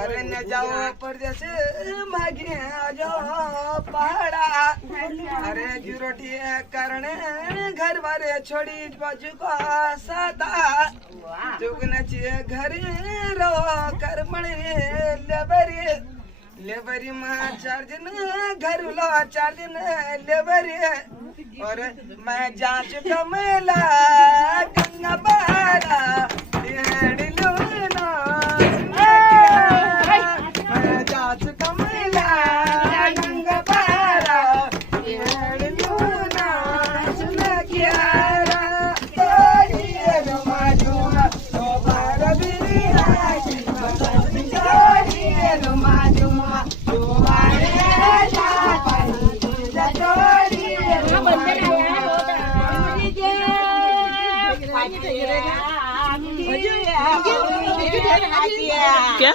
अरे न जाओ परदेश मागे जाओ पहाड़ा अरे जुरोटी कारण घर वारे छोड़ी बाजू को सादा जुगनाची घरी रो कर मणे लेबरी में 4 दिन घर लो 4 दिन लेबरी और मैं जांच कमला गंगा बाड़ा मैं जांच कमला गंगा बाड़ा क्या